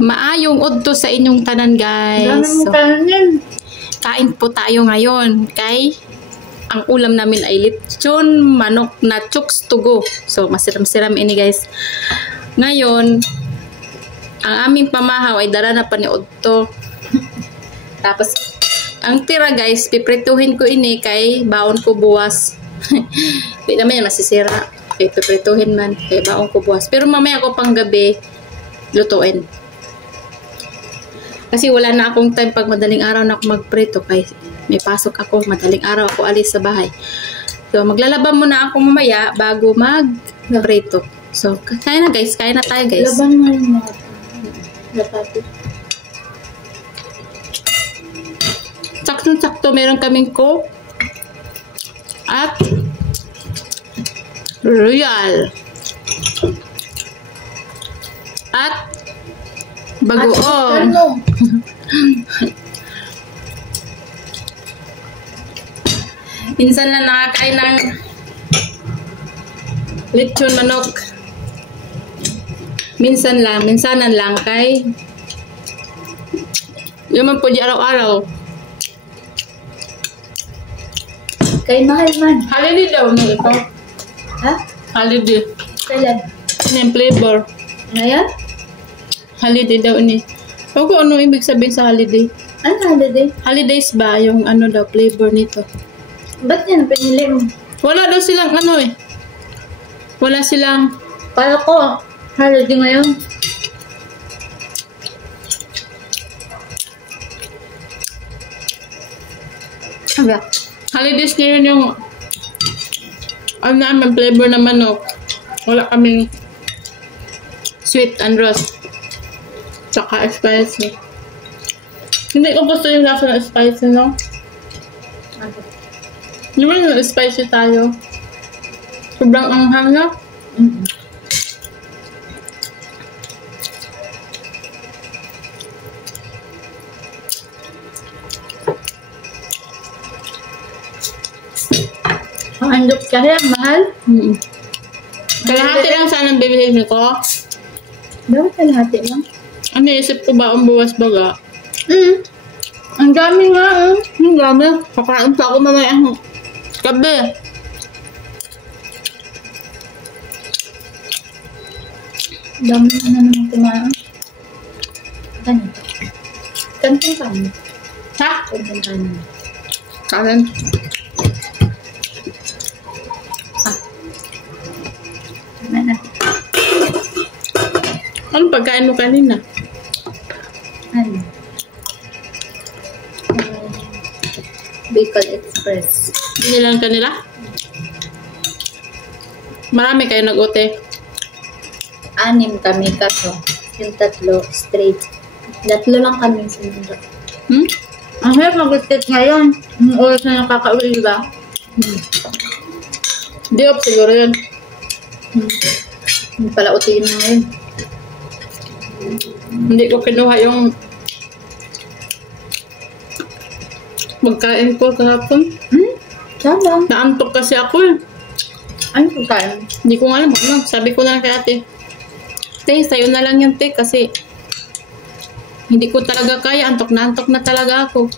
Maayong udto sa inyong tanan, guys. So, kain po tayo ngayon. Kay ang ulam namin ay lechon manok na chooks to go. So, masiram-siram ini, guys. Ngayon, ang aming pamahaw ay dala na pa ni Udto. Tapos, ang tira, guys, piprituhin ko ini kay baon ko buwas. Hindi naman yan masisira. Piprituhin man kay baon ko buwas. Pero mamaya ko pang gabi lutuin. Kasi wala na akong time pag madaling araw na ako magprito. Kaya may pasok ako. Madaling araw ako alis sa bahay. So, maglalaba muna ako mamaya bago magprito. So, kaya na, guys. Kaya na tayo, guys. Laban mo yung mga lapati. Sakto-sakto meron kaming Coke at Royal at bagoong. Minsan lang nakakain ng lechon manok. Minsanan lang kay yaman po di araw-araw. Kay mahal man. Holiday daw na ito. Ha? Holiday. Kailan? Ano yung flavor? Ngayon? Holiday daw ini. Huwag ko ano ibig sabihin sa holiday. Ano holiday? Holidays ba? Yung ano daw flavor nito. Ba't yan pinili mo? Wala daw silang ano eh. Wala silang... Para ko, holiday ngayon. Ano? Holidays ngayon yung... Ano naman flavor na manok. Wala kaming sweet and roast. Tsaka spicy. Hindi ko gusto yung lasa ng spicy, no? Di ba yung spicy tayo? Sobrang anghang, no? Ang andok kasi, mahal. Kalahati lang sana bibilhin ko. Dapat kalahati lang. Ano, isip ko ba ang buwas baga? Ang dami nga, Ang dami. Kakain pa ako mamaya ang gabi. Dami na naman kumaan. Ganito. Kanting kami. Ha? Kanting kami. Kanin. Ano? Anong pagkain mo kanina? Ano? Bicol Express. Binilang kanila? Marami kayo nag-ute. 6 kami kaso. Yung 3 straight. 3 lang kami sinundo. Ang hirap mag-utit ngayon. Yung oras na nakaka-uwi, diba? Di off siguro yun. Hindi pala utiin na ngayon. Hindi ko kinuha yung magkain ko kahapon. Sama. Naantok kasi ako eh. Ano pagkain? Hindi ko nga alam ano. Sabi ko na lang kay ate, te, sa'yo na lang yan te kasi hindi ko talaga kaya. Antok na talaga ako.